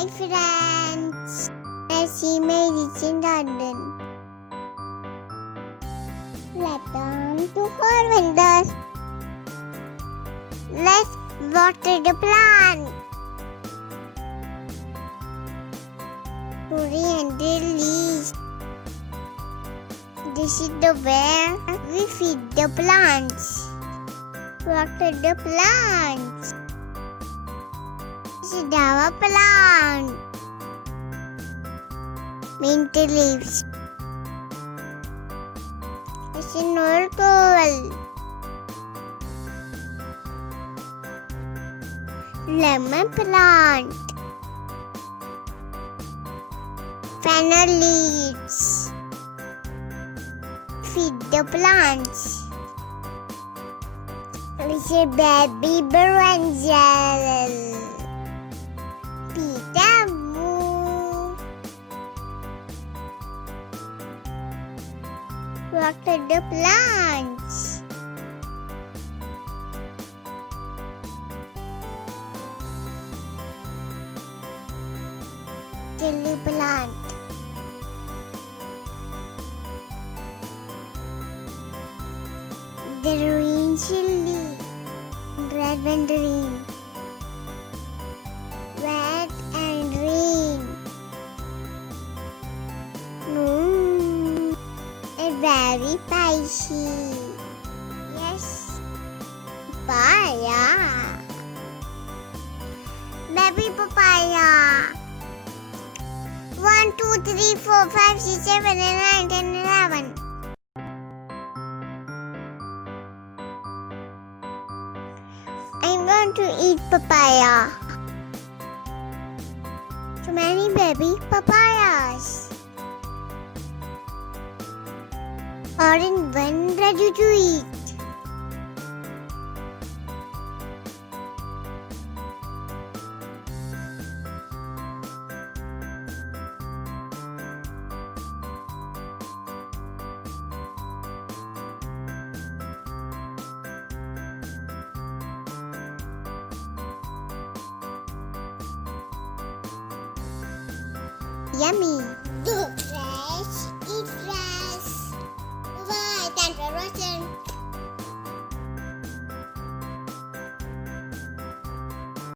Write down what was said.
Hi friends, let's see my kitchen garden. Welcome to our windows. Let's water the plant. Puri and release. This is the where we feed the plants. Water the plants. This is our plant. Mint leaves. This is old coal. Lemon plant. Fennel leaves. Feed the plants. This is baby Brinjal. Water the plants. Chili plant. The green chili. Red and green. Red and green. Very spicy. Yes. Papaya. Baby papaya. 1, 2, 3, 4, 5, 6, 7, 8, 9, 10, 11. I'm going to eat papaya. Too many baby papayas. Or in one ready to eat. Yummy. Fresh.